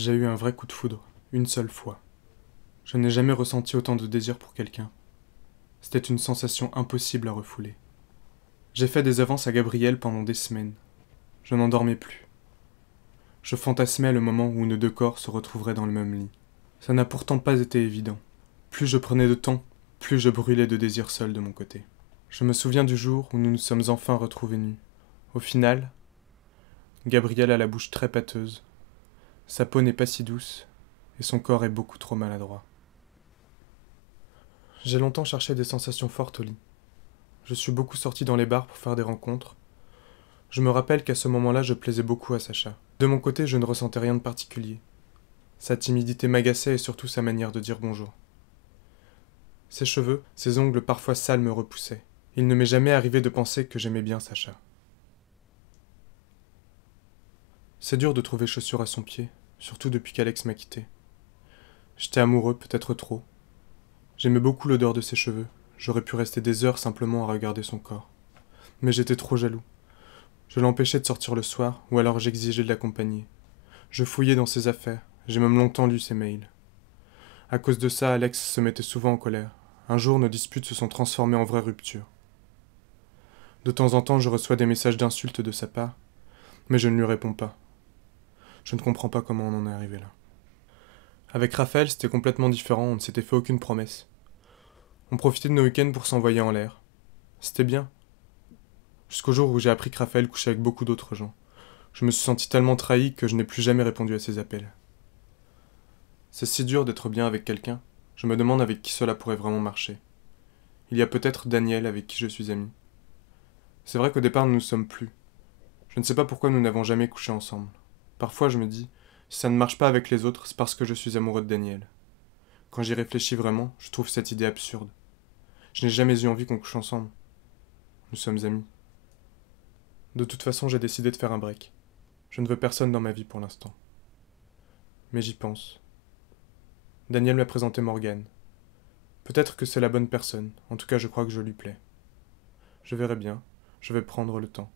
J'ai eu un vrai coup de foudre, une seule fois. Je n'ai jamais ressenti autant de désir pour quelqu'un. C'était une sensation impossible à refouler. J'ai fait des avances à Gabriel pendant des semaines. Je n'en dormais plus. Je fantasmais le moment où nos deux corps se retrouveraient dans le même lit. Ça n'a pourtant pas été évident. Plus je prenais de temps, plus je brûlais de désir seul de mon côté. Je me souviens du jour où nous nous sommes enfin retrouvés nus. Au final, Gabriel a la bouche très pâteuse. Sa peau n'est pas si douce, et son corps est beaucoup trop maladroit. J'ai longtemps cherché des sensations fortes au lit. Je suis beaucoup sorti dans les bars pour faire des rencontres. Je me rappelle qu'à ce moment-là, je plaisais beaucoup à Sacha. De mon côté, je ne ressentais rien de particulier. Sa timidité m'agaçait et surtout sa manière de dire bonjour. Ses cheveux, ses ongles parfois sales me repoussaient. Il ne m'est jamais arrivé de penser que j'aimais bien Sacha. C'est dur de trouver chaussures à son pied, surtout depuis qu'Alex m'a quitté. J'étais amoureux, peut-être trop. J'aimais beaucoup l'odeur de ses cheveux. J'aurais pu rester des heures simplement à regarder son corps. Mais j'étais trop jaloux. Je l'empêchais de sortir le soir, ou alors j'exigeais de l'accompagner. Je fouillais dans ses affaires, j'ai même longtemps lu ses mails. À cause de ça, Alex se mettait souvent en colère. Un jour, nos disputes se sont transformées en vraies ruptures. De temps en temps, je reçois des messages d'insultes de sa part, mais je ne lui réponds pas. Je ne comprends pas comment on en est arrivé là. Avec Raphaël, c'était complètement différent, on ne s'était fait aucune promesse. On profitait de nos week-ends pour s'envoyer en l'air. C'était bien. Jusqu'au jour où j'ai appris que Raphaël couchait avec beaucoup d'autres gens. Je me suis senti tellement trahi que je n'ai plus jamais répondu à ses appels. C'est si dur d'être bien avec quelqu'un. Je me demande avec qui cela pourrait vraiment marcher. Il y a peut-être Daniel avec qui je suis ami. C'est vrai qu'au départ nous ne sommes plus. Je ne sais pas pourquoi nous n'avons jamais couché ensemble. Parfois je me dis, si ça ne marche pas avec les autres, c'est parce que je suis amoureux de Daniel. Quand j'y réfléchis vraiment, je trouve cette idée absurde. Je n'ai jamais eu envie qu'on couche ensemble. Nous sommes amis. De toute façon, j'ai décidé de faire un break. Je ne veux personne dans ma vie pour l'instant. Mais j'y pense. Daniel m'a présenté Morgane. Peut-être que c'est la bonne personne, en tout cas je crois que je lui plais. Je verrai bien, je vais prendre le temps.